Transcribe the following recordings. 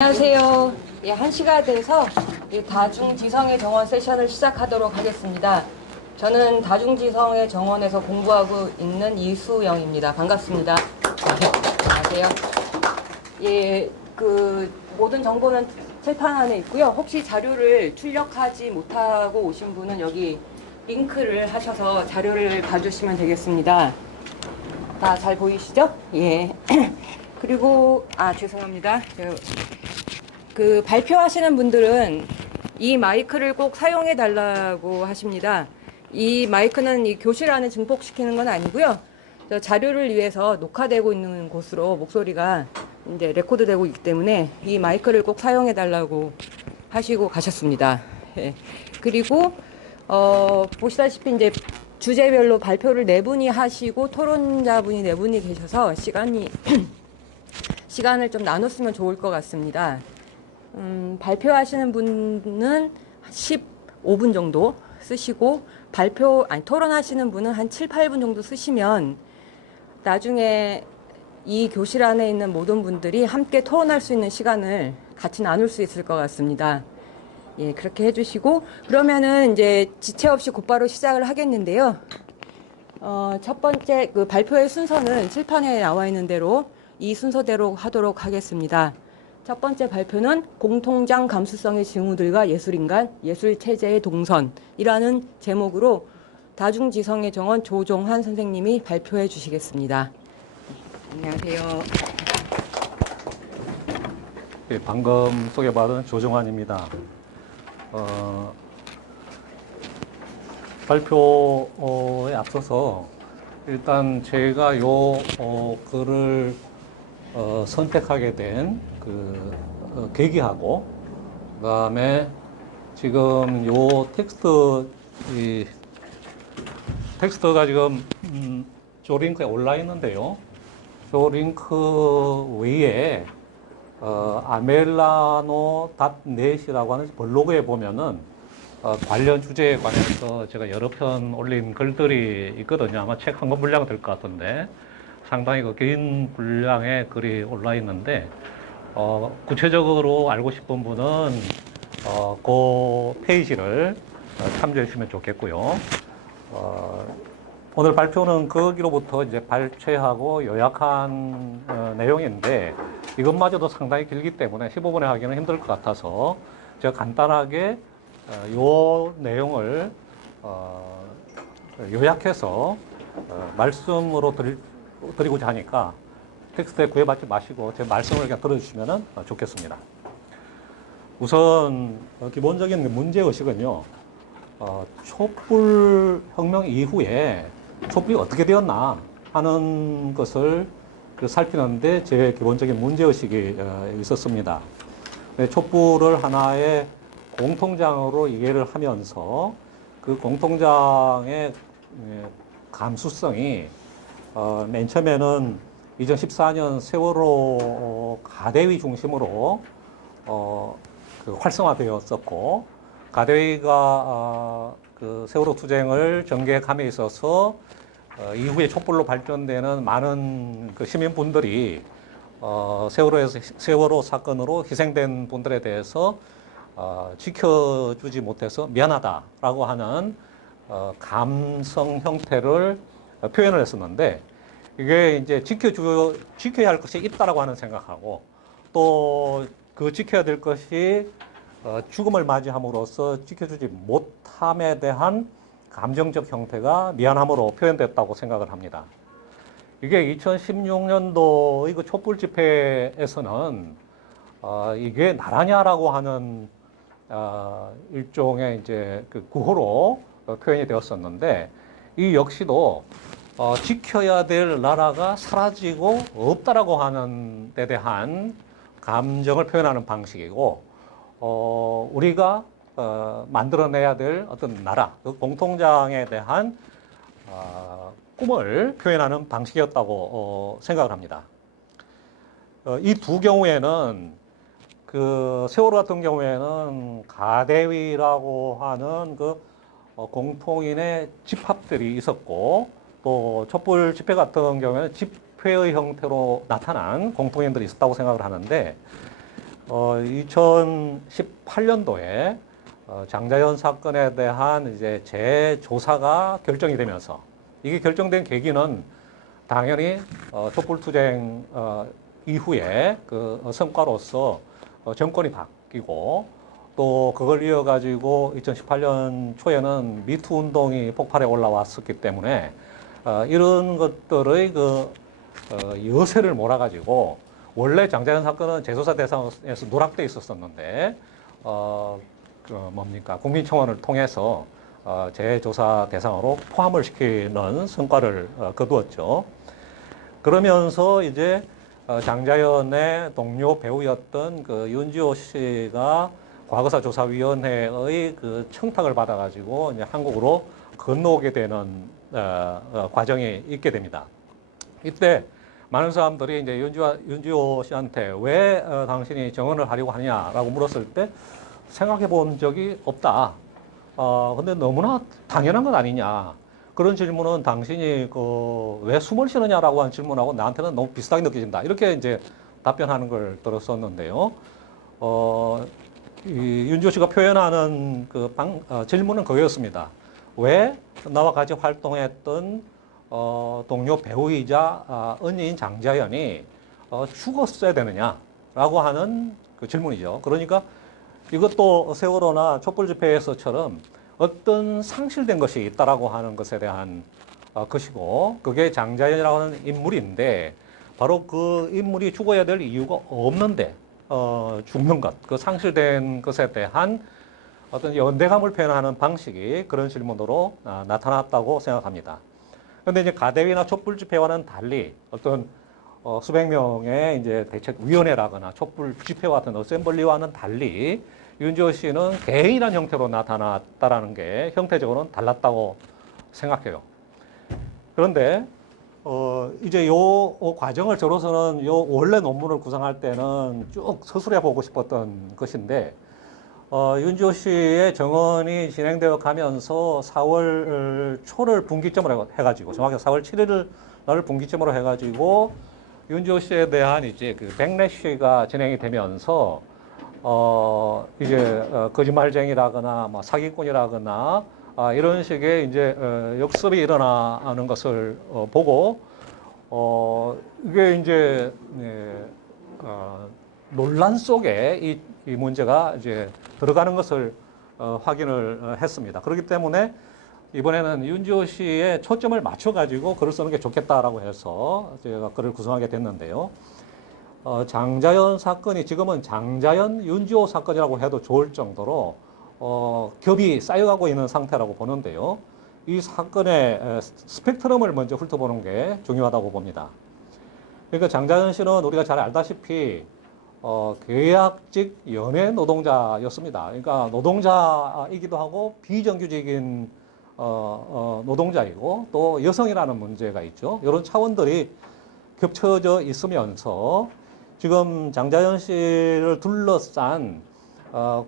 안녕하세요. 예, 1시가 돼서 다중지성의 정원 세션을 시작하도록 하겠습니다. 저는 다중지성의 정원에서 공부하고 있는 이수영입니다. 반갑습니다. 안녕하세요. 예, 모든 정보는 칠판 안에 있고요. 혹시 자료를 출력하지 못하고 오신 분은 여기 링크를 하셔서 자료를 봐주시면 되겠습니다. 다 잘 보이시죠? 예. 그리고, 죄송합니다. 발표하시는 분들은 이 마이크를 꼭 사용해 달라고 하십니다. 이 마이크는 이 교실 안에 증폭시키는 건 아니고요. 자료를 위해서 녹화되고 있는 곳으로 목소리가 이제 레코드되고 있기 때문에 이 마이크를 꼭 사용해 달라고 하시고 가셨습니다. 예. 그리고 보시다시피 이제 주제별로 발표를 4분이 하시고 토론자분이 4분이 계셔서 시간을 좀 나눴으면 좋을 것 같습니다. 발표하시는 분은 15분 정도 쓰시고 토론하시는 분은 한 7, 8분 정도 쓰시면 나중에 이 교실 안에 있는 모든 분들이 함께 토론할 수 있는 시간을 같이 나눌 수 있을 것 같습니다. 예, 그렇게 해주시고 그러면은 이제 지체 없이 곧바로 시작을 하겠는데요. 첫 번째 발표의 순서는 칠판에 나와 있는 대로 이 순서대로 하도록 하겠습니다. 첫 번째 발표는 공통장 감수성의 징후들과 예술인간, 예술체제의 동선이라는 제목으로 다중지성의 정원 조종환 선생님이 발표해 주시겠습니다. 안녕하세요. 네, 방금 소개받은 조종환입니다. 발표에 앞서서 일단 제가 글을 선택하게 된 계기하고, 그 다음에 지금 텍스트가 지금 조링크에 올라 있는데요. 조링크 외에 아멜라노.net이라고 하는 블로그에 보면은 관련 주제에 관해서 제가 여러 편 올린 글들이 있거든요. 아마 책 한 권 분량 될 것 같은데 상당히 긴 분량의 글이 올라 있는데 구체적으로 알고 싶은 분은 그 페이지를 참조해 주시면 좋겠고요. 오늘 발표는 거기로부터 이제 발췌하고 요약한 내용인데 이것마저도 상당히 길기 때문에 15분에 하기는 힘들 것 같아서 제가 간단하게 요 내용을 요약해서 말씀으로 드리고자 하니까 텍스트에 구애받지 마시고 제 말씀을 그냥 들어주시면 좋겠습니다. 우선 기본적인 문제의식은요. 촛불 혁명 이후에 촛불이 어떻게 되었나 하는 것을 살피는데 제 기본적인 문제의식이 있었습니다. 촛불을 하나의 공통장으로 이해를 하면서 그 공통장의 감수성이 맨 처음에는 2014년 세월호 가대위 중심으로 활성화되었었고, 가대위가 세월호 투쟁을 전개함에 있어서 이후에 촛불로 발전되는 많은 시민분들이 세월호 사건으로 희생된 분들에 대해서 지켜주지 못해서 미안하다라고 하는 감성 형태를 표현을 했었는데, 이게 이제 지켜야 할 것이 있다라고 하는 생각하고, 또 그 지켜야 될 것이 죽음을 맞이함으로써 지켜주지 못함에 대한 감정적 형태가 미안함으로 표현됐다고 생각을 합니다. 이게 2016년도 이거 촛불 집회에서는 이게 나라냐라고 하는 일종의 이제 구호로 표현이 되었었는데, 이 역시도 지켜야 될 나라가 사라지고 없다라고 하는 데 대한 감정을 표현하는 방식이고, 우리가 만들어내야 될 어떤 나라, 그 공통장에 대한 꿈을 표현하는 방식이었다고 생각을 합니다. 이 두 경우에는 세월호 같은 경우에는 가대위라고 하는 공통인의 집합들이 있었고, 또 촛불 집회 같은 경우에는 집회의 형태로 나타난 공통인들이 있었다고 생각을 하는데, 2018년도에 장자연 사건에 대한 이제 재조사가 결정이 되면서 이게 결정된 계기는 당연히 촛불투쟁 이후에 그 성과로서 정권이 바뀌고 또 그걸 이어가지고 2018년 초에는 미투 운동이 폭발해 올라왔었기 때문에 이런 것들의 그 여세를 몰아가지고 원래 장자연 사건은 재조사 대상에서 누락돼 있었었는데 국민청원을 통해서 재조사 대상으로 포함을 시키는 성과를 거두었죠. 그러면서 이제 장자연의 동료 배우였던 그 윤지호 씨가 과거사 조사위원회의 그 청탁을 받아가지고 이제 한국으로 건너오게 되는 과정이 있게 됩니다. 이때 많은 사람들이 이제 윤지호 씨한테 왜 당신이 정언을 하려고 하냐라고 물었을 때 생각해 본 적이 없다. 근데 너무나 당연한 것 아니냐. 그런 질문은 당신이 왜 숨을 쉬느냐라고 한 질문하고 나한테는 너무 비슷하게 느껴진다. 이렇게 이제 답변하는 걸 들었었는데요. 이 윤지호 씨가 표현하는 질문은 그거였습니다. 왜 나와 같이 활동했던 동료 배우이자 언니인 장자연이 죽었어야 되느냐라고 하는 그 질문이죠. 그러니까 이것도 세월호나 촛불 집회에서처럼 어떤 상실된 것이 있다라고 하는 것에 대한 것이고 그게 장자연이라고 하는 인물인데 바로 그 인물이 죽어야 될 이유가 없는데 죽는 것, 그 상실된 것에 대한 어떤 연대감을 표현하는 방식이 그런 질문으로 나타났다고 생각합니다. 그런데 이제 가대위나 촛불 집회와는 달리 어떤 수백 명의 이제 대책위원회라거나 촛불 집회와 같은 어셈블리와는 달리 윤지호 씨는 개인이라는 형태로 나타났다라는 게 형태적으로는 달랐다고 생각해요. 그런데 이제 요 과정을 저로서는 요 원래 논문을 구성할 때는 쭉 서술해 보고 싶었던 것인데 윤지호 씨의 정언이 진행되어 가면서 4월 초를 분기점으로 해가지고 정확히 4월 7일 날 분기점으로 해가지고 윤지호 씨에 대한 이제 그 백래시가 진행이 되면서 이제 거짓말쟁이라거나 뭐 사기꾼이라거나 이런 식의 이제 역습이 일어나는 것을 보고 이게 이제 논란 속에 이 문제가 이제 들어가는 것을 확인을 했습니다. 그렇기 때문에 이번에는 윤지호 씨의 초점을 맞춰가지고 글을 쓰는 게 좋겠다라고 해서 제가 글을 구성하게 됐는데요. 장자연 사건이 지금은 장자연 윤지호 사건이라고 해도 좋을 정도로 겹이 쌓여가고 있는 상태라고 보는데요. 이 사건의 스펙트럼을 먼저 훑어보는 게 중요하다고 봅니다. 그러니까 장자연 씨는 우리가 잘 알다시피 계약직 연예 노동자였습니다. 그러니까 노동자이기도 하고 비정규직인 노동자이고 또 여성이라는 문제가 있죠. 이런 차원들이 겹쳐져 있으면서 지금 장자연 씨를 둘러싼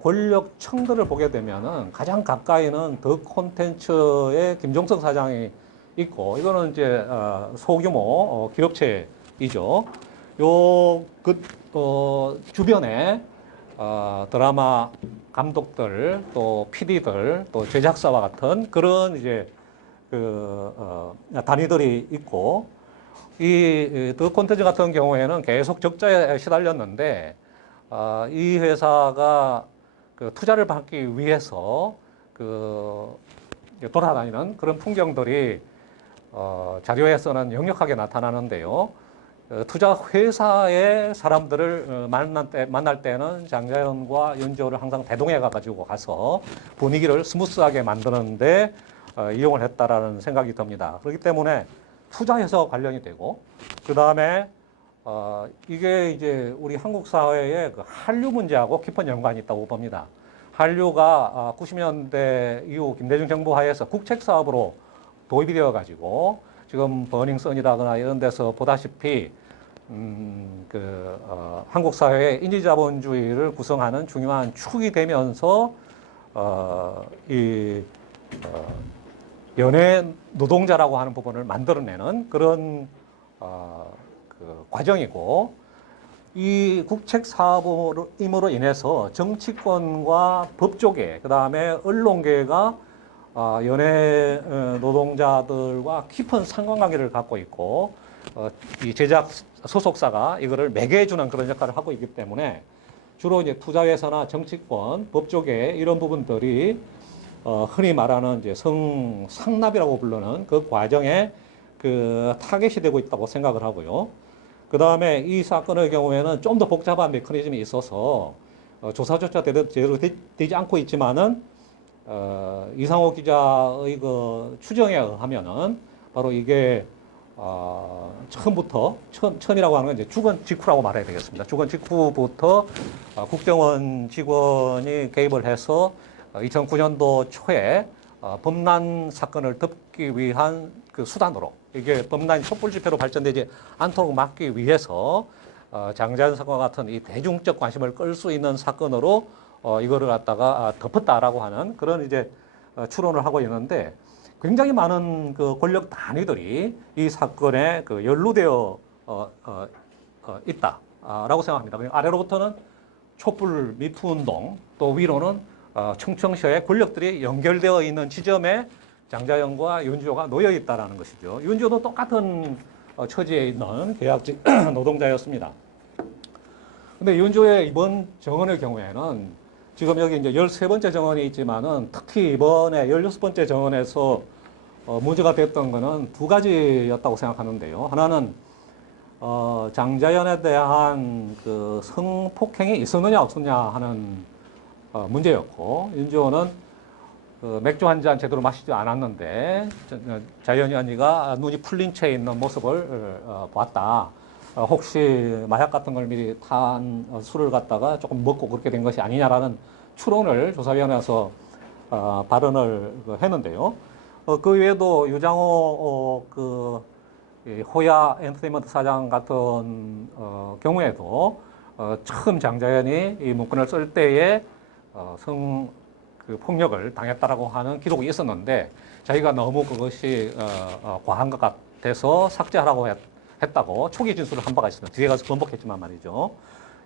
권력층들을 보게 되면은 가장 가까이는 더 콘텐츠의 김종석 사장이 있고 이거는 이제 소규모 기업체이죠. 주변에 드라마 감독들 또 PD들 또 제작사와 같은 그런 이제 단위들이 있고 이 더 콘텐츠 같은 경우에는 계속 적자에 시달렸는데 이 회사가 투자를 받기 위해서 돌아다니는 그런 풍경들이 자료에서는 역력하게 나타나는데요. 투자 회사의 사람들을 만날 때는 장자연과 윤지호를 항상 대동해 가지고 가서 분위기를 스무스하게 만드는데 이용을 했다라는 생각이 듭니다. 그렇기 때문에 투자해서 관련이 되고 그 다음에 이게 이제 우리 한국 사회의 그 한류 문제하고 깊은 연관이 있다고 봅니다. 한류가 90년대 이후 김대중 정부 하에서 국책 사업으로 도입이 되어 가지고 지금 버닝썬이라거나 이런 데서 보다시피 한국 사회의 인지자본주의를 구성하는 중요한 축이 되면서 연예 노동자라고 하는 부분을 만들어내는 그런 과정이고 이 국책 사업임으로 인해서 정치권과 법조계, 그 다음에 언론계가 연예 노동자들과 깊은 상관관계를 갖고 있고, 이 제작 소속사가 이거를 매개해주는 그런 역할을 하고 있기 때문에 주로 이제 투자회사나 정치권, 법조계 이런 부분들이 흔히 말하는 이제 상납이라고 부르는 그 과정에 그 타겟이 되고 있다고 생각을 하고요. 그 다음에 이 사건의 경우에는 좀 더 복잡한 메커니즘이 있어서 조사조차 제대로 되지 않고 있지만은 이상호 기자의 그 추정에 의하면은 바로 이게 처음이라고 하는 건 이제 죽은 직후라고 말해야 되겠습니다. 죽은 직후부터 국정원 직원이 개입을 해서 2009년도 초에 범란 사건을 덮기 위한 그 수단으로 이게 범란이 촛불 집회로 발전되지 않도록 막기 위해서 장자연 사건과 같은 이 대중적 관심을 끌 수 있는 사건으로 이거를 갖다가 덮었다라고 하는 그런 이제 추론을 하고 있는데 굉장히 많은 그 권력 단위들이 이 사건에 그 연루되어 있다라고 생각합니다. 아래로부터는 촛불 미투 운동, 또 위로는 청청시의 권력들이 연결되어 있는 지점에 장자연과 윤주호가 놓여 있다라는 것이죠. 윤주호도 똑같은 처지에 있는 계약직 노동자였습니다. 근데 윤주호의 이번 정언의 경우에는 지금 여기 이제 13번째 정언이 있지만은 특히 이번에 16번째 정언에서 문제가 됐던 거는 두 가지였다고 생각하는데요. 하나는 장자연에 대한 그 성폭행이 있었느냐 없었냐 하는 문제였고, 윤주호는 맥주 한 잔 제대로 마시지 않았는데 자연이 언니가 눈이 풀린 채 있는 모습을 봤다. 혹시 마약 같은 걸 미리 탄 술을 갖다가 조금 먹고 그렇게 된 것이 아니냐라는 추론을 조사위원회에서 발언을 했는데요. 그 외에도 유장호 호야 엔터테인먼트 사장 같은 경우에도 처음 장자연이 이 문건을 쓸 때에 폭력을 당했다라고 하는 기록이 있었는데 자기가 너무 그것이 과한 것 같아서 삭제하라고 했다고 초기 진술을 한 바가 있습니다. 뒤에 가서 번복했지만 말이죠.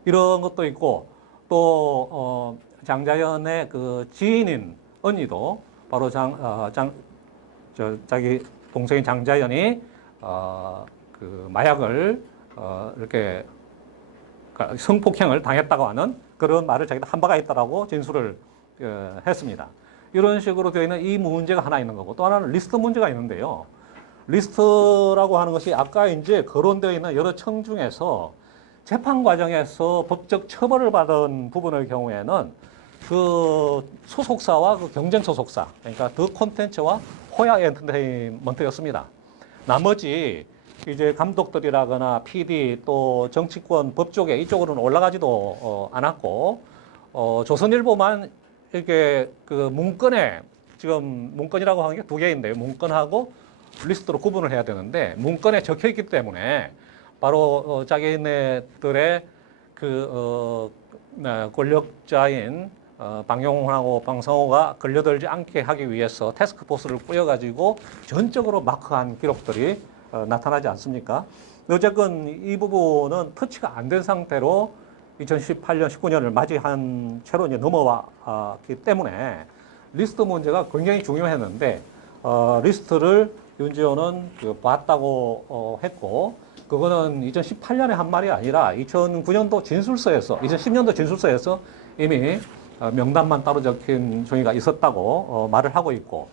이런 것도 있고 또 장자연의 그 지인인 언니도 바로 자기 동생인 장자연이 그 마약을 이렇게 성폭행을 당했다고 하는 그런 말을 자기가 한 바가 있다라고 진술을 했습니다. 이런 식으로 되어 있는 이 문제가 하나 있는 거고 또 하나는 리스트 문제가 있는데요. 리스트라고 하는 것이 아까 이제 거론되어 있는 여러 청 중에서 재판 과정에서 법적 처벌을 받은 부분의 경우에는 그 소속사와 그 경쟁 소속사, 그러니까 더 콘텐츠와 호야 엔터테인먼트였습니다. 나머지 이제 감독들이라거나 PD 또 정치권 법조계 이쪽으로는 올라가지도 않았고 조선일보만 이렇게 그 문건에 지금 문건이라고 하는 게 두 개인데요. 문건하고 리스트로 구분을 해야 되는데 문건에 적혀 있기 때문에 바로 자기네들의 그 권력자인 방용호하고 방성호가 걸려들지 않게 하기 위해서 태스크포스를 꾸려가지고 전적으로 마크한 기록들이 나타나지 않습니까? 어쨌건 이 부분은 터치가 안 된 상태로 2018년, 19년을 맞이한 채로 이제 넘어왔기 때문에 리스트 문제가 굉장히 중요했는데 리스트를 윤지호는 봤다고 했고 그거는 2018년에 한 말이 아니라 2009년도 진술서에서 2010년도 진술서에서 이미 명단만 따로 적힌 종이가 있었다고 말을 하고 있고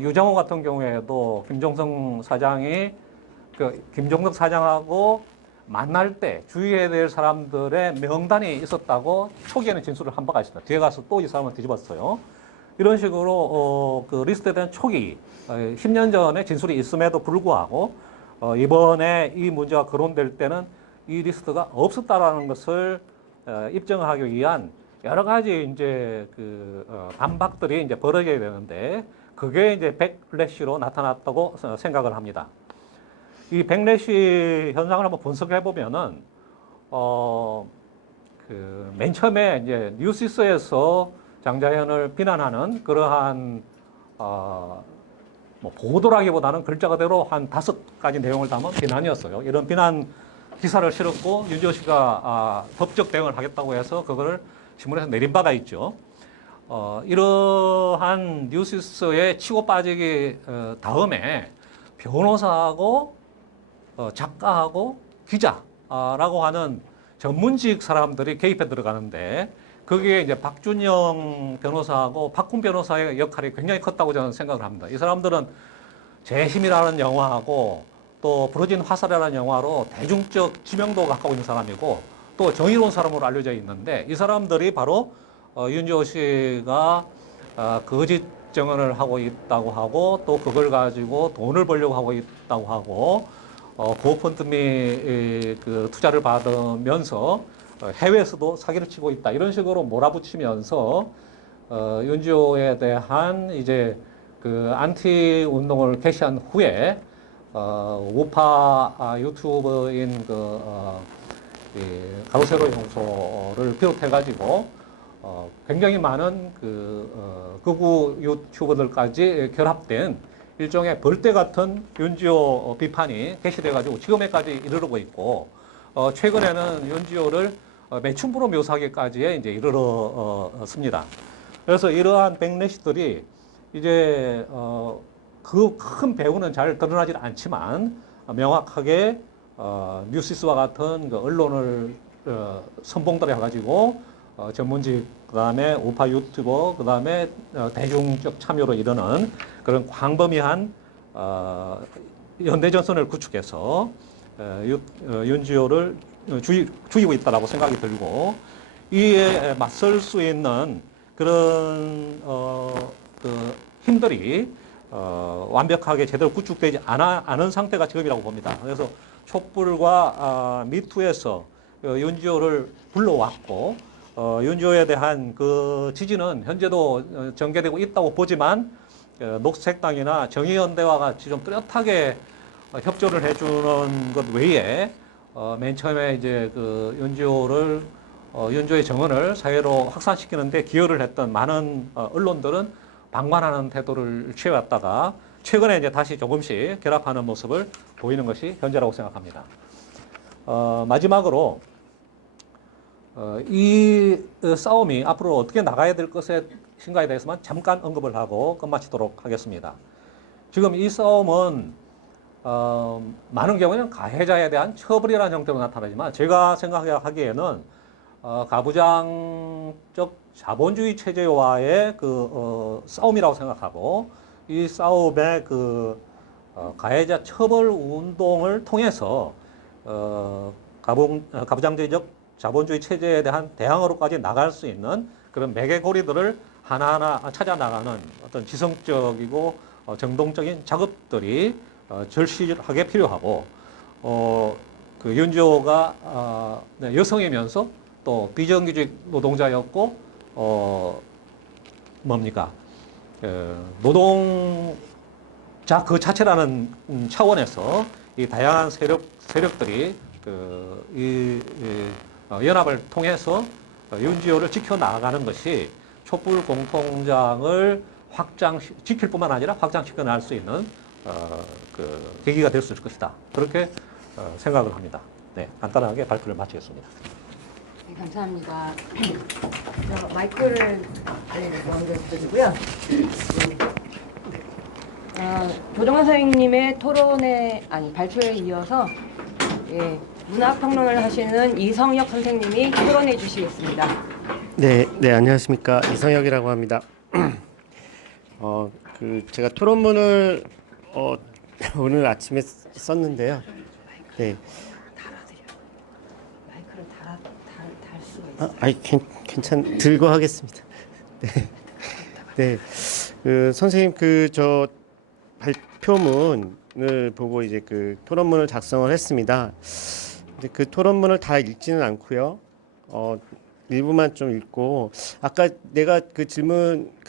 유정호 같은 경우에도 김종성 사장이 김종석 사장하고 만날 때 주의해야 될 사람들의 명단이 있었다고 초기에는 진술을 한 바가 있습니다. 뒤에 가서 또 이 사람을 뒤집었어요. 이런 식으로 그 리스트에 대한 초기 10년 전에 진술이 있음에도 불구하고 이번에 이 문제가 거론될 때는 이 리스트가 없었다라는 것을 입증하기 위한 여러 가지 이제 반박들이 이제 벌어져야 되는데 그게 이제 백래시로 나타났다고 생각을 합니다. 이 백래시 현상을 한번 분석해 보면은 맨 처음에 이제 뉴시스에서 장자연을 비난하는 그러한 뭐 보도라기보다는 글자 그대로 한 5가지 내용을 담은 비난이었어요. 이런 비난 기사를 실었고 윤지호 씨가 법적 대응을 하겠다고 해서 그거를 신문에서 내린 바가 있죠. 이러한 뉴시스에 치고 빠지기 다음에 변호사하고 작가하고 기자라고 하는 전문직 사람들이 개입해 들어가는데 거기에 이제 박준영 변호사하고 박훈 변호사의 역할이 굉장히 컸다고 저는 생각을 합니다. 이 사람들은 재심이라는 영화하고 또 부러진 화살이라는 영화로 대중적 지명도가 갖고 있는 사람이고 또 정의로운 사람으로 알려져 있는데 이 사람들이 바로 윤지호 씨가 거짓 증언을 하고 있다고 하고 또 그걸 가지고 돈을 벌려고 하고 있다고 하고 고펀드미 그 투자를 받으면서 해외에서도 사기를 치고 있다 이런 식으로 몰아붙이면서 윤지호에 대한 이제 그 안티 운동을 개시한 후에 우파 유튜버인 가로세로 용소를 비롯해 가지고 굉장히 많은 극우 유튜버들까지 결합된 일종의 벌떼 같은 윤지호 비판이 개시돼 가지고 지금에까지 이르르고 있고 최근에는 윤지호를 매춘부로 묘사하기까지에 이제 이르렀습니다. 그래서 이러한 백래시들이 이제 그 큰 배우는 잘 드러나질 않지만 명확하게 뉴시스와 같은 그 언론을 선봉들해 가지고 전문직 그다음에 우파 유튜버 그다음에 대중적 참여로 이르는 그런 광범위한 연대전선을 구축해서 윤지호를 죽이고 있다라고 생각이 들고 이에 맞설 수 있는 그런 그 힘들이 완벽하게 제대로 구축되지 않은 상태가 지금이라고 봅니다. 그래서 촛불과 미투에서 윤지호를 불러왔고 윤지호에 대한 그 지지는 현재도 전개되고 있다고 보지만 녹색당이나 정의연대와 같이 좀 뚜렷하게 협조를 해주는 것 외에 맨 처음에 이제 그 윤지호의 정언을 사회로 확산시키는데 기여를 했던 많은 언론들은 방관하는 태도를 취해왔다가 최근에 이제 다시 조금씩 결합하는 모습을 보이는 것이 현재라고 생각합니다. 마지막으로 이 싸움이 앞으로 어떻게 나가야 될 것인가에 대해서만 잠깐 언급을 하고 끝마치도록 하겠습니다. 지금 이 싸움은 많은 경우에는 가해자에 대한 처벌이라는 형태로 나타나지만 제가 생각하기에는 가부장적 자본주의 체제와의 싸움이라고 생각하고 이 싸움의 가해자 처벌 운동을 통해서 가부장제적 자본주의 체제에 대한 대항으로까지 나갈 수 있는 그런 매개고리들을 하나하나 찾아 나가는 어떤 지성적이고 정동적인 작업들이 절실하게 필요하고 윤지호가 여성이면서 또 비정규직 노동자였고 노동자 그 자체라는 차원에서 이 다양한 세력들이 연합을 통해서 윤지호를 지켜나가는 것이 촛불 공통장을 지킬 뿐만 아니라 확장시켜 나갈 수 있는 계기가 될 수 있을 것이다. 그렇게 생각을 합니다. 네, 간단하게 발표를 마치겠습니다. 네, 감사합니다. 마이크를 먼저 드리고요. 조정환 선생님의 발표에 이어서 문학평론을 하시는 이성혁 선생님이 토론해 주시겠습니다. 네, 안녕하십니까. 이성혁이라고 합니다. 제가 토론문을 오늘 아침에 썼는데요. 네. 마이크를 달 수가 있어요. 들고 하겠습니다. 네. 선생님 저 발표문을 보고 이제 토론문을 작성을 했습니다. 근데 그 토론문을 다 읽지는 않고요. 일부만 좀 읽고 아까 내가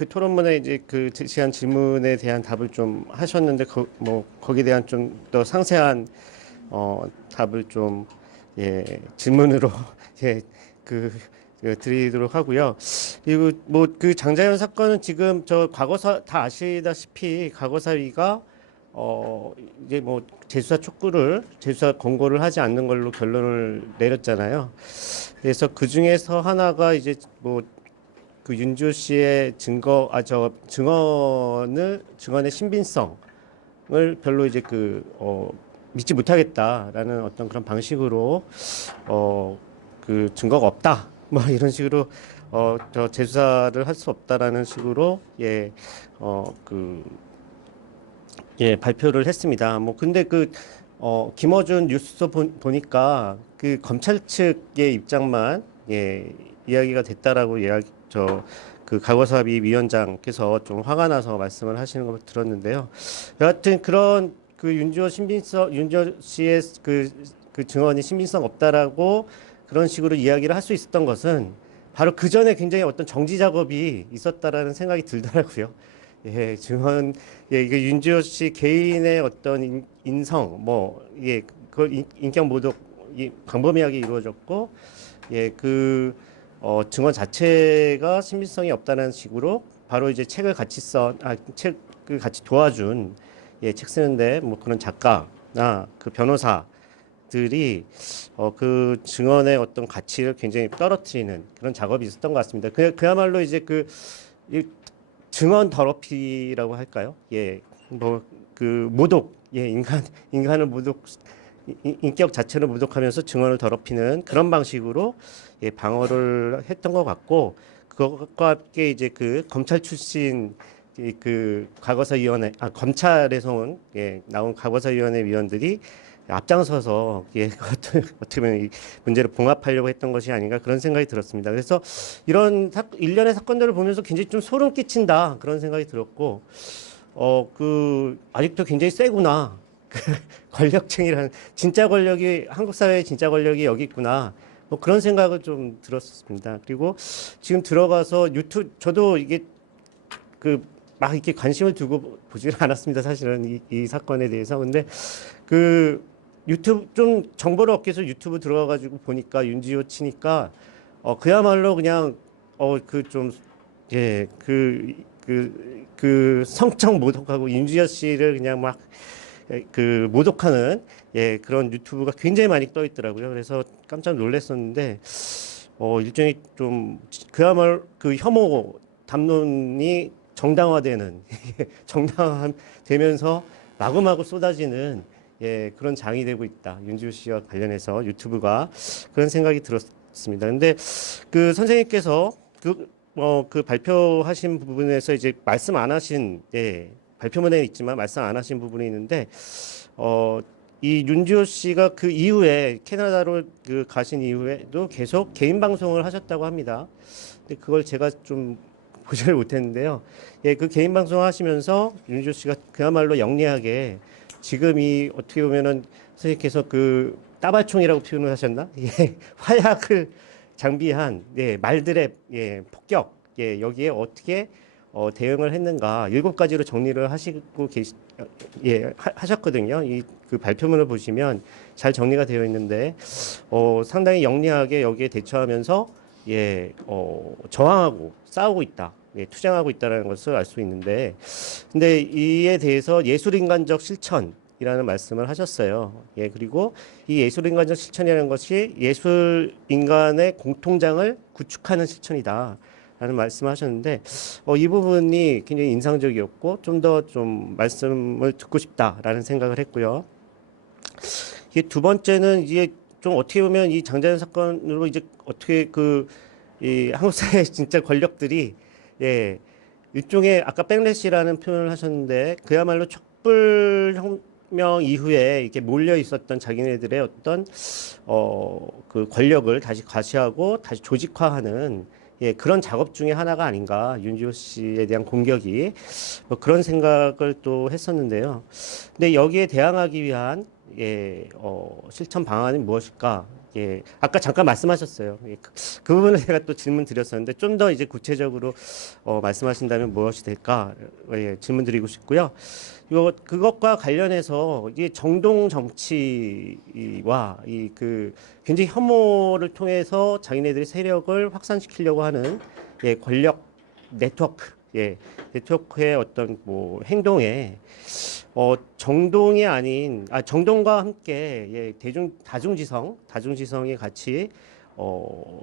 토론문에 이제 제시한 질문에 대한 답을 좀 하셨는데 거기에 대한 좀 더 상세한 답을 좀 질문으로 드리도록 하고요. 그리고 장자연 사건은 지금 다 아시다시피 과거사위가 이제 뭐 재수사 권고를 하지 않는 걸로 결론을 내렸잖아요. 그래서 그 중에서 하나가 이제 뭐 그 윤지호 씨의 증언의 신빙성을 별로 이제 믿지 못하겠다라는 어떤 그런 방식으로 그 증거가 없다 뭐 이런 식으로 저 재수사를 할 수 없다라는 식으로 발표를 했습니다. 뭐 근데 김어준 뉴스 보니까 그 검찰 측의 입장만 이야기가 됐다라고 그 과거사비 위원장께서 좀 화가 나서 말씀을 하시는 걸 들었는데요. 여하튼 그런 그 윤지호 씨의 그 증언이 신빙성 없다라고 그런 식으로 이야기를 할 수 있었던 것은 바로 그 전에 굉장히 어떤 정지 작업이 있었다라는 생각이 들더라고요. 이게 윤지호 씨 개인의 어떤 인성, 그걸 인격 모독이 광범위하게 이루어졌고, 증언 자체가 신빙성이 없다는 식으로 바로 이제 책을 같이 도와준, 책 쓰는데 뭐 그런 작가나 그 변호사들이 그 증언의 어떤 가치를 굉장히 떨어뜨리는 그런 작업이 있었던 것 같습니다. 그야말로 이제 이 증언 더럽히라고 할까요? 모독, 인간을 인격 자체를 모독하면서 증언을 더럽히는 그런 방식으로 방어를 했던 것 같고, 그것과 함께 이제 그 검찰 출신 검찰에서 나온 과거사위원회 위원들이 앞장서서 어떻게 보면 이 문제를 봉합하려고 했던 것이 아닌가 그런 생각이 들었습니다. 그래서 이런 일련의 사건들을 보면서 굉장히 좀 소름 끼친다 그런 생각이 들었고, 아직도 굉장히 세구나. 권력층이라는 진짜 권력이 한국 사회의 진짜 권력이 여기 있구나. 뭐 그런 생각을 좀 들었습니다. 그리고 지금 들어가서 저도 이게 막 이렇게 관심을 두고 보지는 않았습니다. 사실은 이 사건에 대해서. 근데 유튜브 좀 정보를 얻기 위해서 유튜브 들어가가지고 보니까 윤지호 치니까 그야말로 그냥 성적 모독하고 윤지호 씨를 그냥 막 모독하는 그런 유튜브가 굉장히 많이 떠 있더라고요. 그래서 깜짝 놀랐었는데 일종의 좀 그야말로 그 혐오 담론이 정당화되는 정당화되면서 마구마구 쏟아지는 그런 장이 되고 있다. 윤지호 씨와 관련해서 유튜브가 그런 생각이 들었습니다. 근데 그 선생님께서 발표하신 부분에서 이제 말씀 안 하신 발표문에 있지만 말씀 안 하신 부분이 있는데 이 윤지호 씨가 그 이후에 캐나다로 가신 이후에도 계속 개인 방송을 하셨다고 합니다. 근데 그걸 제가 좀 보지를 못했는데요. 그 개인 방송 하시면서 윤지호 씨가 그야말로 영리하게 지금 어떻게 보면은 선생님께서 따발총이라고 표현을 하셨나? 화약을 장비한 말들의 폭격 여기에 어떻게 대응을 했는가 7가지로 정리를 하셨거든요. 그 발표문을 보시면 잘 정리가 되어 있는데 상당히 영리하게 여기에 대처하면서 저항하고 싸우고 있다. 투쟁하고 있다는 것을 알 수 있는데, 근데 이에 대해서 예술인간적 실천이라는 말씀을 하셨어요. 그리고 이 예술인간적 실천이라는 것이 예술인간의 공통장을 구축하는 실천이다. 라는 말씀을 하셨는데, 이 부분이 굉장히 인상적이었고, 좀 더 말씀을 듣고 싶다라는 생각을 했고요. 이게 두 번째는 이제 좀 어떻게 보면 이 장자연 사건으로 이제 어떻게 이 한국 사회 진짜 권력들이 일종의 아까 백래시라는 표현을 하셨는데 그야말로 촛불혁명 이후에 이렇게 몰려 있었던 자기네들의 어떤 그 권력을 다시 과시하고 다시 조직화하는 그런 작업 중에 하나가 아닌가 윤지호 씨에 대한 공격이 뭐 그런 생각을 또 했었는데요. 근데 여기에 대항하기 위한 실천 방안이 무엇일까? 아까 잠깐 말씀하셨어요. 그 부분을 제가 또 질문 드렸었는데 좀 더 이제 구체적으로 말씀하신다면 무엇이 될까? 질문 드리고 싶고요. 그것과 관련해서 이 정동 정치와 굉장히 혐오를 통해서 자기네들의 세력을 확산시키려고 하는 권력 네트워크 예, 네트워크의 어떤 뭐 행동에 정동이 아닌 정동과 함께 예, 다중지성이 같이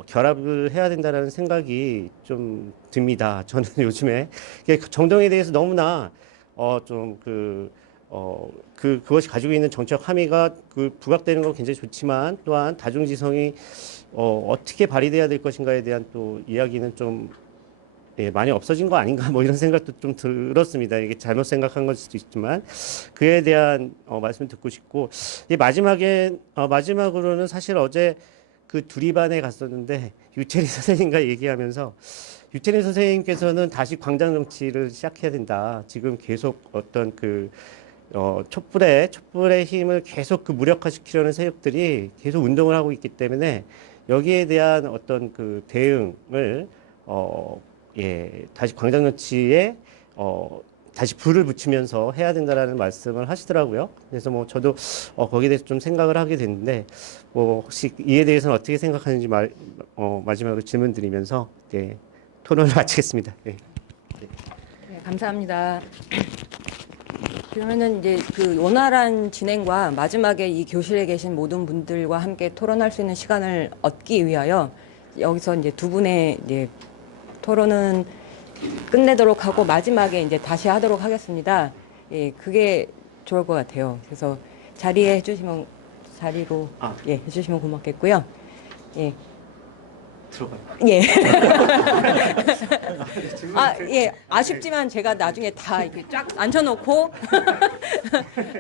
결합을 해야 된다라는 생각이 좀 듭니다. 저는 요즘에 정동에 대해서 너무나 그것이 가지고 있는 정책 함의가 부각되는 건 굉장히 좋지만 또한 다중지성이 어떻게 발휘돼야 될 것인가에 대한 또 이야기는 좀 예, 많이 없어진 거 아닌가 뭐 이런 생각도 좀 들었습니다. 이게 잘못 생각한 걸 수도 있지만 그에 대한 말씀 듣고 싶고 마지막으로는 사실 어제 그 두리반에 갔었는데 유채리 선생님과 얘기하면서 유채리 선생님께서는 다시 광장 정치를 시작해야 된다. 지금 계속 어떤 촛불의 힘을 계속 무력화시키려는 세력들이 계속 운동을 하고 있기 때문에 여기에 대한 어떤 그 대응을 예, 다시 광장 정치에 다시 불을 붙이면서 해야 된다라는 말씀을 하시더라고요. 그래서 뭐 저도 거기에 대해서 좀 생각을 하게 됐는데 뭐 혹시 이에 대해서는 어떻게 생각하는지 마지막으로 질문 드리면서 예, 토론을 마치겠습니다. 예. 네, 감사합니다. 그러면은 이제 그 원활한 진행과 마지막에 이 교실에 계신 모든 분들과 함께 토론할 수 있는 시간을 얻기 위하여 여기서 이제 두 분의 이제 토론은 끝내도록 하고 마지막에 이제 다시 하도록 하겠습니다. 예, 그게 좋을 것 같아요. 그래서 자리로 예, 해주시면 고맙겠고요. 예. 들어가요. 예. 예. 아쉽지만 제가 나중에 다 이렇게 쫙 앉혀놓고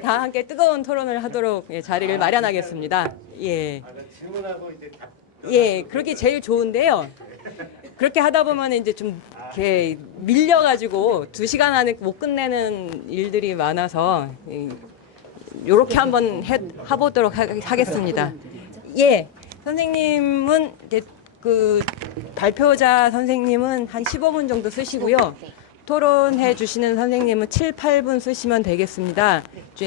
다 함께 뜨거운 토론을 하도록 예, 자리를 마련하겠습니다. 예. 질문하고 이제 예, 그렇게 제일 좋은데요. 그렇게 하다 보면 이제 좀 이렇게 밀려가지고 2시간 안에 못 끝내는 일들이 많아서 요렇게 한번 해보도록 하겠습니다. 예, 선생님은 이제 그 발표자 선생님은 한 15분 정도 쓰시고요. 토론해 주시는 선생님은 7, 8분 쓰시면 되겠습니다.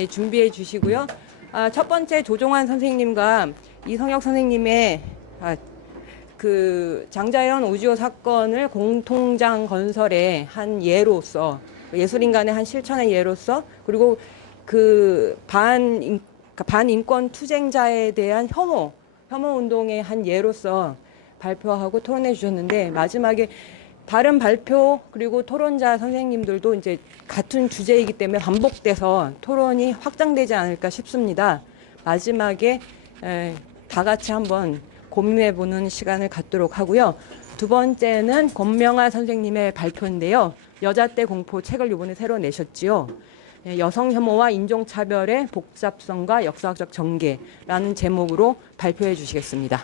준비해 주시고요. 첫 번째 조종환 선생님과 이성혁 선생님의 그 장자연 오지오 사건을 공통장 건설의 한 예로서 예술인간의 한 실천의 예로서 그리고 그 반인권 투쟁자에 대한 혐오 운동의 한 예로서 발표하고 토론해 주셨는데 마지막에 다른 발표 그리고 토론자 선생님들도 이제 같은 주제이기 때문에 반복돼서 토론이 확장되지 않을까 싶습니다. 마지막에 다 같이 한번 고민해보는 시간을 갖도록 하고요. 두 번째는 권명아 선생님의 발표인데요. 여자 때 공포 책을 이번에 새로 내셨지요. 여성 혐오와 인종차별의 복잡성과 역사학적 전개라는 제목으로 발표해 주시겠습니다.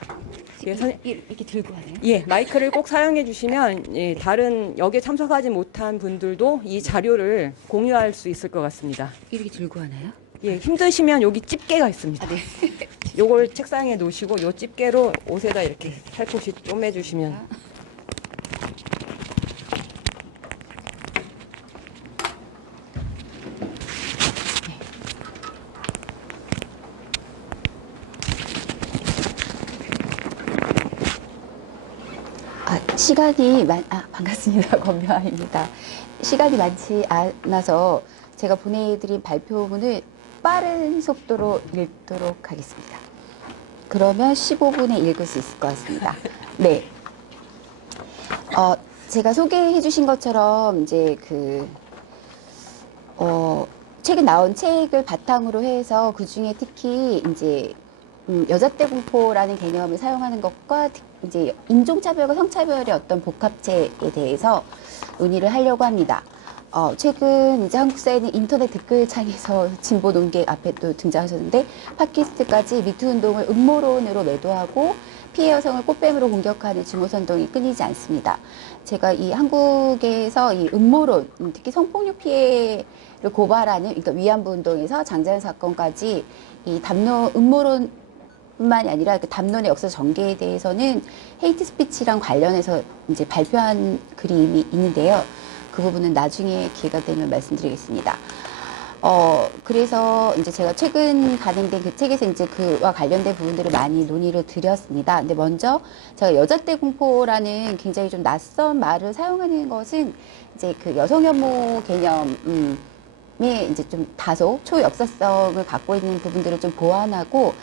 이렇게 들고 하나요? 예, 마이크를 꼭 사용해 주시면 예, 다른 여기에 참석하지 못한 분들도 이 자료를 공유할 수 있을 것 같습니다. 이렇게 들고 하나요? 예, 힘드시면 여기 집게가 있습니다. 네. 요걸 책상에 놓으시고 요 집게로 옷에다 이렇게 살포시 쪼매 주시면 반갑습니다. 권명아입니다. 시간이 많지 않아서 제가 보내드린 발표문을 빠른 속도로 읽도록 하겠습니다. 그러면 15분에 읽을 수 있을 것 같습니다. 네. 제가 소개해 주신 것처럼 이제 최근 나온 책을 바탕으로 해서 그 중에 특히 이제 여자 때 공포라는 개념을 사용하는 것과 이제 인종차별과 성차별의 어떤 복합체에 대해서 논의를 하려고 합니다. 최근 이제 한국 사회는 인터넷 댓글창에서 진보 논객 앞에 또 등장하셨는데 팟캐스트까지 미투 운동을 음모론으로 매도하고 피해 여성을 꽃뱀으로 공격하는 증오선동이 끊이지 않습니다. 제가 이 한국에서 이 음모론, 특히 성폭력 피해를 고발하는 그러니까 위안부 운동에서 장자연 사건까지 이 음모론 뿐만이 아니라 그 담론의 역사 전개에 대해서는 헤이트 스피치랑 관련해서 이제 발표한 글이 이미 있는데요. 그 부분은 나중에 기회가 되면 말씀드리겠습니다. 그래서 이제 제가 최근 발행된 그 책에서 이제 그와 관련된 부분들을 많이 논의를 드렸습니다. 근데 먼저 제가 여자때 공포라는 굉장히 좀 낯선 말을 사용하는 것은 이제 그 여성 혐오 개념, 이제 좀 다소 초역사성을 갖고 있는 부분들을 좀 보완하고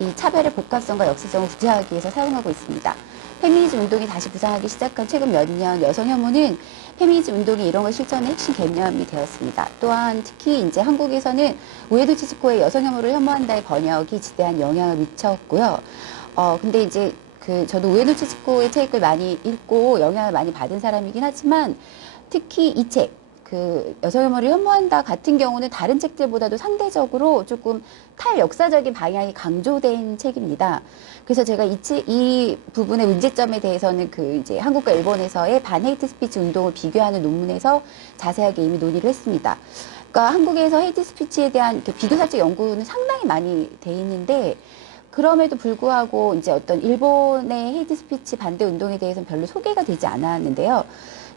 이 차별의 복합성과 역사성을 구제하기 위해서 사용하고 있습니다. 페미니즘 운동이 다시 부상하기 시작한 최근 몇 년 여성 혐오는 페미니즘 운동이 이런 걸 실천의 핵심 개념이 되었습니다. 또한 특히 이제 한국에서는 우에도 치즈코의 여성 혐오를 혐오한다의 번역이 지대한 영향을 미쳤고요. 근데 이제 저도 우에도 치즈코의 책을 많이 읽고 영향을 많이 받은 사람이긴 하지만 특히 이 책, 여성 혐오를 혐오한다 같은 경우는 다른 책들보다도 상대적으로 조금 탈역사적인 방향이 강조된 책입니다. 그래서 제가 이 부분의 문제점에 대해서는 이제 한국과 일본에서의 반헤이트 스피치 운동을 비교하는 논문에서 자세하게 이미 논의를 했습니다. 그러니까 한국에서 헤이트 스피치에 대한 비교사적 연구는 상당히 많이 돼 있는데 그럼에도 불구하고 이제 어떤 일본의 헤이트 스피치 반대 운동에 대해서는 별로 소개가 되지 않았는데요.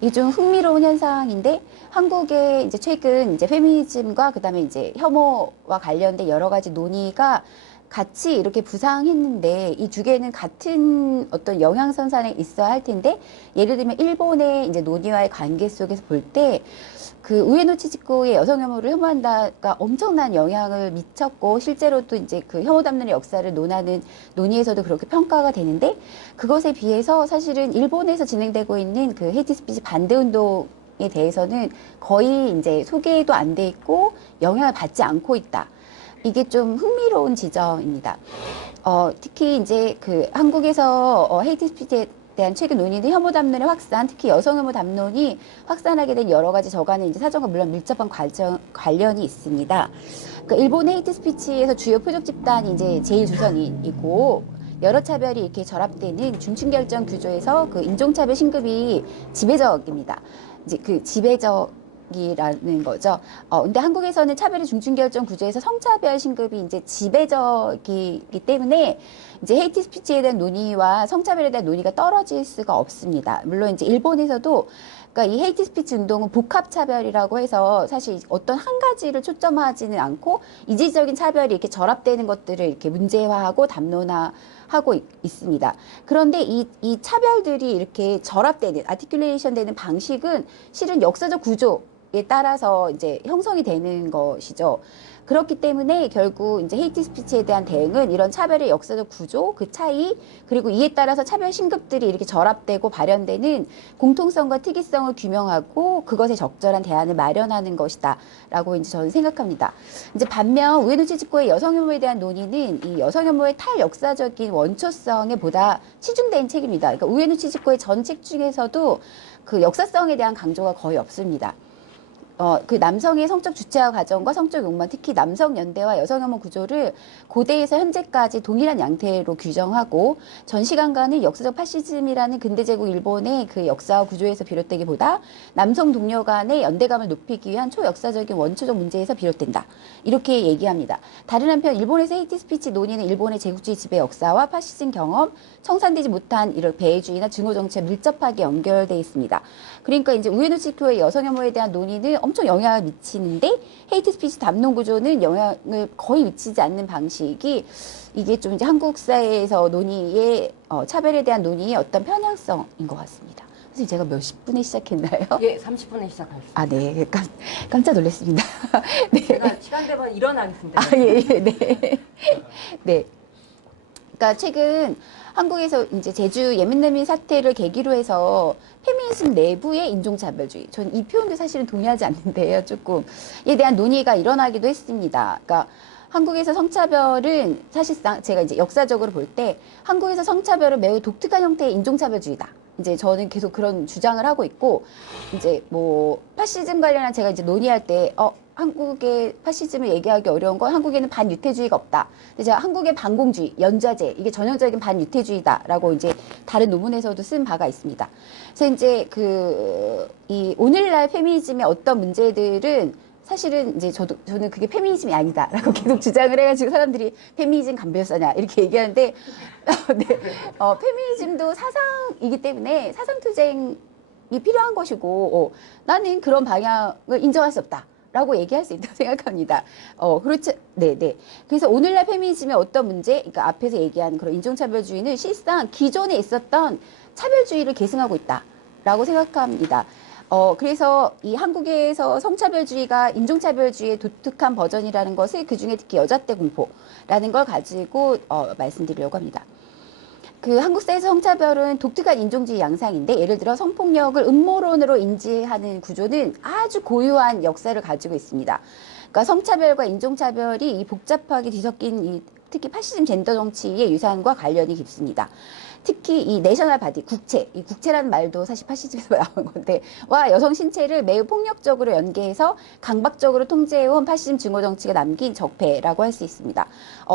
이게 좀 흥미로운 현상인데 한국의 이제 최근 이제 페미니즘과 그다음에 이제 혐오와 관련된 여러 가지 논의가 같이 이렇게 부상했는데 이 두 개는 같은 어떤 영향선상에 있어야 할 텐데 예를 들면 일본의 이제 논의와의 관계 속에서 볼 때 우에노 치즈코의 여성 혐오를 혐오한다가 엄청난 영향을 미쳤고 실제로 또 이제 혐오 담론의 역사를 논하는 논의에서도 그렇게 평가가 되는데 그것에 비해서 사실은 일본에서 진행되고 있는 헤이트 스피치 반대 운동에 대해서는 거의 이제 소개도 안 돼 있고 영향을 받지 않고 있다. 이게 좀 흥미로운 지점입니다. 특히 이제 한국에서 헤이트 스피치에 대한 최근 논의는 혐오 담론의 확산, 특히 여성 혐오 담론이 확산하게 된 여러 가지 저간의 이제 사정과 물론 밀접한 관련이 있습니다. 일본 헤이트 스피치에서 주요 표적 집단이 이제 제1조선인이고 여러 차별이 이렇게 결합되는 중층결정 구조에서 인종차별 신급이 지배적입니다. 이제 지배적이라는 거죠. 근데 한국에서는 차별의 중층결정 구조에서 성차별 신급이 이제 지배적이기 때문에 이제 헤이트 스피치에 대한 논의와 성차별에 대한 논의가 떨어질 수가 없습니다. 물론 이제 일본에서도 그러니까 이 헤이트 스피치 운동은 복합 차별이라고 해서 사실 어떤 한 가지를 초점화하지는 않고 이질적인 차별이 이렇게 결합되는 것들을 이렇게 문제화하고 담론화하고 있습니다. 그런데 이 차별들이 이렇게 결합되는 아티큘레이션 되는 방식은 실은 역사적 구조에 따라서 이제 형성이 되는 것이죠. 그렇기 때문에 결국 이제 헤이트 스피치에 대한 대응은 이런 차별의 역사적 구조, 그 차이, 그리고 이에 따라서 차별 신급들이 이렇게 결합되고 발현되는 공통성과 특이성을 규명하고 그것에 적절한 대안을 마련하는 것이다라고 이제 저는 생각합니다. 이제 반면 우에노 치즈코의 여성 혐오에 대한 논의는 이 여성 혐오의 탈역사적인 원초성에 보다 치중된 책입니다. 그러니까 우에노 치즈코의 전 책 중에서도 역사성에 대한 강조가 거의 없습니다. 남성의 성적 주체화 과정과 성적 욕망, 특히 남성 연대와 여성 혐오 구조를 고대에서 현재까지 동일한 양태로 규정하고 전 시간과는 역사적 파시즘이라는 근대제국 일본의 역사와 구조에서 비롯되기보다 남성 동료 간의 연대감을 높이기 위한 초역사적인 원초적 문제에서 비롯된다. 이렇게 얘기합니다. 다른 한편 일본에서 헤이트 스피치 논의는 일본의 제국주의 지배 역사와 파시즘 경험, 청산되지 못한 이런 배회주의나 증오 정치와 밀접하게 연결되어 있습니다. 그러니까 이제 우에노 치즈코의 여성 혐오에 대한 논의는 엄청 영향을 미치는데 헤이트 스피치 담론 구조는 영향을 거의 미치지 않는 방식이 이게 좀 이제 한국 사회에서 논의의 차별에 대한 논의의 어떤 편향성인 것 같습니다. 선생님 제가 몇십 분에 시작했나요? 예, 30분에 시작하겠습니다. 아, 네. 깜짝 놀랐습니다. 네. 제가 시간 되면 일어나겠습니다. 아, 예, 예, 네. 네. 그러니까 최근 한국에서 이제 제주 예민내민 사태를 계기로 해서 페미니즘 내부의 인종차별주의. 전 이 표현도 사실은 동의하지 않는데요. 조금. 에 대한 논의가 일어나기도 했습니다. 그러니까 한국에서 성차별은 사실상 제가 이제 역사적으로 볼 때 한국에서 성차별은 매우 독특한 형태의 인종차별주의다. 이제 저는 계속 그런 주장을 하고 있고, 이제 파시즘 관련한 제가 이제 논의할 때, 한국의 파시즘을 얘기하기 어려운 건 한국에는 반유태주의가 없다. 근데 제가 한국의 반공주의, 연좌제, 이게 전형적인 반유태주의다라고 이제 다른 논문에서도 쓴 바가 있습니다. 그래서 이제 이 오늘날 페미니즘의 어떤 문제들은 사실은 이제 저는 그게 페미니즘이 아니다라고 계속 주장을 해가지고 사람들이 페미니즘 간별사냐 이렇게 얘기하는데, 네, 페미니즘도 사상이기 때문에 사상투쟁이 필요한 것이고, 나는 그런 방향을 인정할 수 없다. 라고 얘기할 수 있다고 생각합니다. 그렇죠. 네네. 그래서 오늘날 페미니즘의 어떤 문제, 그러니까 앞에서 얘기한 그런 인종차별주의는 실상 기존에 있었던 차별주의를 계승하고 있다라고 생각합니다. 그래서 이 한국에서 성차별주의가 인종차별주의의 독특한 버전이라는 것을 그중에 특히 여자때 공포라는 걸 가지고 말씀드리려고 합니다. 그 한국 사회에서 성차별은 독특한 인종주의 양상인데 예를 들어 성폭력을 음모론으로 인지하는 구조는 아주 고유한 역사를 가지고 있습니다. 그러니까 성차별과 인종차별이 이 복잡하게 뒤섞인 이 특히 파시즘 젠더 정치의 유산과 관련이 깊습니다. 특히 이 내셔널 바디, 국체, 이 국체라는 말도 사실 파시즘에서 나온 건데, 와 여성 신체를 매우 폭력적으로 연계해서 강박적으로 통제해온 파시즘 증오 정치가 남긴 적폐라고 할 수 있습니다.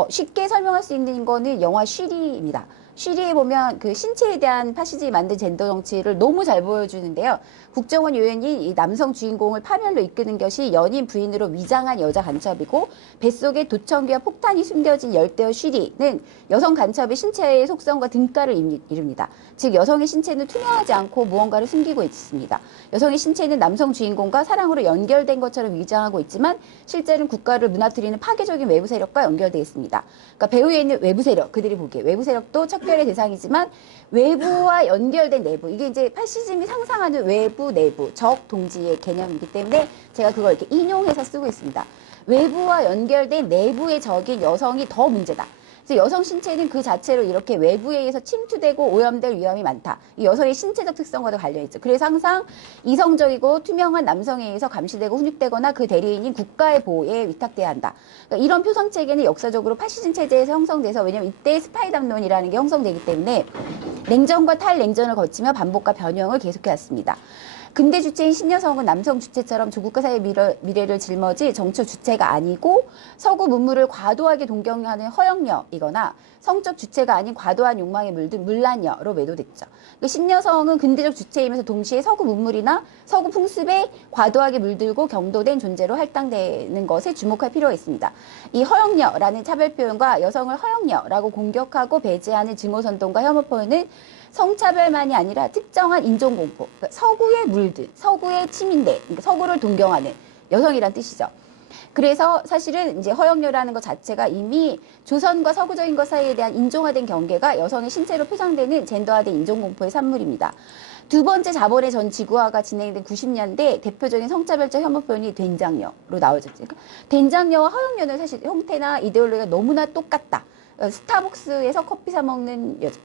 쉽게 설명할 수 있는 거는 영화 쉬리입니다. 쉬리에 보면 그 신체에 대한 파시즘이 만든 젠더 정치를 너무 잘 보여주는데요. 국정원 요원인 이 남성 주인공을 파멸로 이끄는 것이 연인 부인으로 위장한 여자 간첩이고 뱃속에 도청기와 폭탄이 숨겨진 열대어 쉬리는 여성 간첩의 신체의 속성과 등가를 이룹니다. 즉 여성의 신체는 투명하지 않고 무언가를 숨기고 있습니다. 여성의 신체는 남성 주인공과 사랑으로 연결된 것처럼 위장하고 있지만 실제는 국가를 무너뜨리는 파괴적인 외부 세력과 연결되어 있습니다. 그러니까 배후에 있는 외부 세력, 그들이 보기에 외부 세력도 척결의 대상이지만 외부와 연결된 내부, 이게 이제 파시즘이 상상하는 외부, 내부, 적, 동지의 개념이기 때문에 제가 그걸 이렇게 인용해서 쓰고 있습니다. 외부와 연결된 내부의 적인 여성이 더 문제다. 그래서 여성 신체는 그 자체로 이렇게 외부에 의해서 침투되고 오염될 위험이 많다. 이 여성의 신체적 특성과도 관련있죠. 그래서 항상 이성적이고 투명한 남성에 의해서 감시되고 훈육되거나 그 대리인인 국가의 보호에 위탁돼야 한다. 그러니까 이런 표성 체계는 역사적으로 파시즘 체제에서 형성돼서 왜냐하면 이때 스파이 담론이라는 게 형성되기 때문에 냉전과 탈냉전을 거치며 반복과 변형을 계속해왔습니다. 근대 주체인 신여성은 남성 주체처럼 조국과 사회의 미래를 짊어질 정치 주체가 아니고 서구 문물을 과도하게 동경하는 허영녀이거나 성적 주체가 아닌 과도한 욕망에 물든 물란녀로 매도됐죠. 그러니까 신여성은 근대적 주체이면서 동시에 서구 문물이나 서구 풍습에 과도하게 물들고 경도된 존재로 할당되는 것에 주목할 필요가 있습니다. 이 허영녀라는 차별 표현과 여성을 허영녀라고 공격하고 배제하는 증오선동과 혐오 표현은 성차별만이 아니라 특정한 인종공포, 그러니까 서구에 물든, 서구의 치민대, 그러니까 서구를 동경하는 여성이란 뜻이죠. 그래서 사실은 이제 허영녀라는 것 자체가 이미 조선과 서구적인 것 사이에 대한 인종화된 경계가 여성의 신체로 표상되는 젠더화된 인종공포의 산물입니다. 두 번째 자본의 전 지구화가 진행된 90년대 대표적인 성차별적 혐오 표현이 된장녀로 나오죠. 그러니까 된장녀와 허영녀는 사실 형태나 이데올로기가 너무나 똑같다. 스타벅스에서 커피 사 먹는 여자.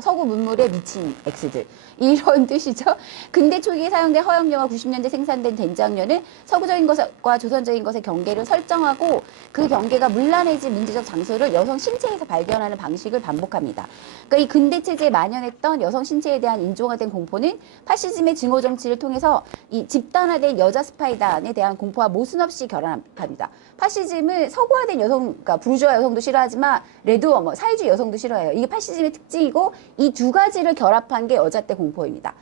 서구 문물에 미친 X들 이런 뜻이죠. 근대 초기에 사용된 허영녀와 90년대 생산된 된장녀는 서구적인 것과 조선적인 것의 경계를 설정하고 그 경계가 문란해진 문제적 장소를 여성 신체에서 발견하는 방식을 반복합니다. 그러니까 이 근대 체제에 만연했던 여성 신체에 대한 인종화된 공포는 파시즘의 증오 정치를 통해서 이 집단화된 여자 스파이단에 대한 공포와 모순없이 결합합니다. 파시즘은 서구화된 여성, 그러니까 부르주아 여성도 싫어하지만 레드워머, 사회주의 여성도 싫어해요. 이게 파시즘의 특징이고 이 두 가지를 결합한 게 여자때 공포입니다.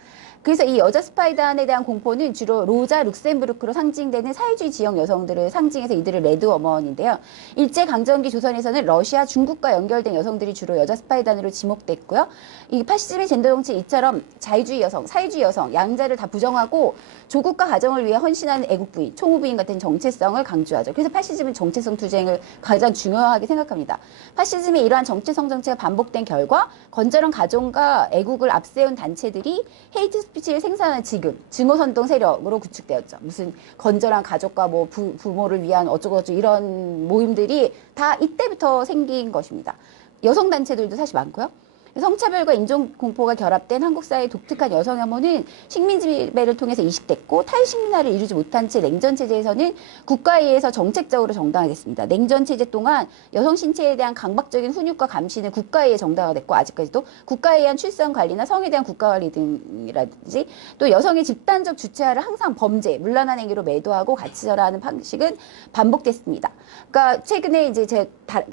그래서 이 여자 스파이단에 대한 공포는 주로 로자 룩셈부르크로 상징되는 사회주의 지역 여성들을 상징해서 이들을 레드워먼인데요. 일제강점기 조선에서는 러시아, 중국과 연결된 여성들이 주로 여자 스파이단으로 지목됐고요. 이 파시즘의 젠더 정치 이처럼 자유주의 여성, 사회주의 여성, 양자를 다 부정하고 조국과 가정을 위해 헌신하는 애국부인, 총우부인 같은 정체성을 강조하죠. 그래서 파시즘은 정체성 투쟁을 가장 중요하게 생각합니다. 파시즘의 이러한 정체성 정체가 반복된 결과 건전한 가정과 애국을 앞세운 단체들이 헤이트 스피치를 생산한 지금 증오선동 세력으로 구축되었죠. 무슨 건전한 가족과 뭐 부모를 위한 어쩌고저쩌고 이런 모임들이 다 이때부터 생긴 것입니다. 여성 단체들도 사실 많고요. 성차별과 인종공포가 결합된 한국 사회의 독특한 여성 혐오는 식민 지배를 통해서 이식됐고 탈식민화를 이루지 못한 채 냉전 체제에서는 국가에 의해서 정책적으로 정당화됐습니다. 냉전 체제 동안 여성 신체에 대한 강박적인 훈육과 감시는 국가에 의해 정당화됐고 아직까지도 국가에 의한 출산 관리나 성에 대한 국가 관리 등이라든지 또 여성의 집단적 주체화를 항상 범죄, 문란한 행위로 매도하고 가치절하하는 방식은 반복됐습니다. 그러니까 최근에 이제 제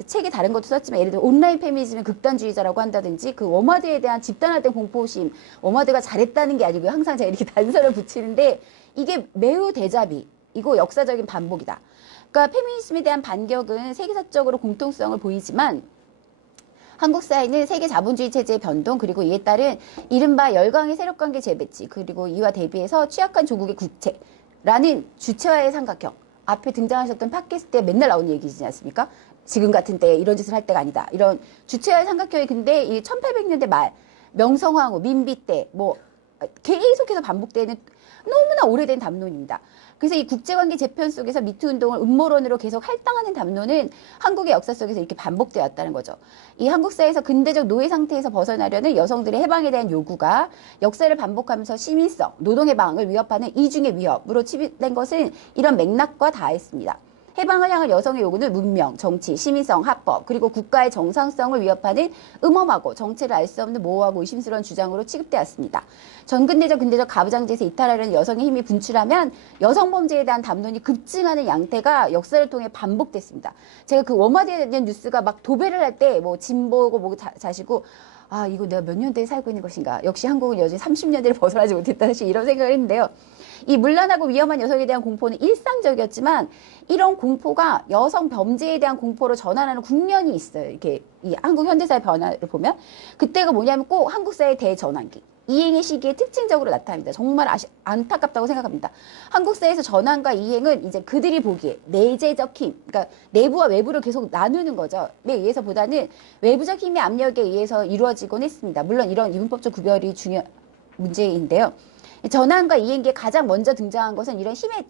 책에 다른 것도 썼지만 예를 들어 온라인 페미니즘의 극단주의자라고 한다든지 그 워마드에 대한 집단화된 공포심, 워마드가 잘했다는 게 아니고요. 항상 제가 이렇게 단서를 붙이는데 이게 매우 대자비이고 역사적인 반복이다. 그러니까 페미니즘에 대한 반격은 세계사적으로 공통성을 보이지만 한국 사회는 세계 자본주의 체제의 변동 그리고 이에 따른 이른바 열강의 세력관계 재배치 그리고 이와 대비해서 취약한 조국의 국채 라는 주체와의 삼각형. 앞에 등장하셨던 팟캐스트에 맨날 나오는 얘기지 않습니까? 지금 같은 때에 이런 짓을 할 때가 아니다. 이런 주체와의 삼각형이 근데 이 1800년대 말 명성황후, 민비 때 뭐 계속해서 반복되는 너무나 오래된 담론입니다. 그래서 이 국제관계 재편 속에서 미투 운동을 음모론으로 계속 할당하는 담론은 한국의 역사 속에서 이렇게 반복되어 왔다는 거죠. 이 한국 사회에서 근대적 노예 상태에서 벗어나려는 여성들의 해방에 대한 요구가 역사를 반복하면서 시민성, 노동해방을 위협하는 이중의 위협으로 치부된 것은 이런 맥락과 다했습니다. 해방을 향한 여성의 요구는 문명, 정치, 시민성, 합법, 그리고 국가의 정상성을 위협하는 음험하고 정체를 알 수 없는 모호하고 의심스러운 주장으로 취급되었습니다. 전근대적, 근대적 가부장제에서 이탈하려는 여성의 힘이 분출하면 여성 범죄에 대한 담론이 급증하는 양태가 역사를 통해 반복됐습니다. 제가 그 워마드에 대한 뉴스가 막 도배를 할 때 뭐 진보고 뭐 자시고 아 이거 내가 몇 년대에 살고 있는 것인가. 역시 한국은 여전히 30년대를 벗어나지 못했다. 사실 이런 생각을 했는데요. 이 문란하고 위험한 여성에 대한 공포는 일상적이었지만 이런 공포가 여성 범죄에 대한 공포로 전환하는 국면이 있어요. 이렇게 이 한국 현대사의 변화를 보면 그때가 뭐냐면 꼭 한국 사회의 대전환기. 이행의 시기에 특징적으로 나타납니다. 정말 안타깝다고 생각합니다. 한국 사회에서 전환과 이행은 이제 그들이 보기에 내재적 힘, 그러니까 내부와 외부를 계속 나누는 거죠. 에 의해서보다는 외부적 힘의 압력에 의해서 이루어지곤 했습니다. 물론 이런 이분법적 구별이 중요한 문제인데요. 전환과 이행기에 가장 먼저 등장한 것은 이런 힘의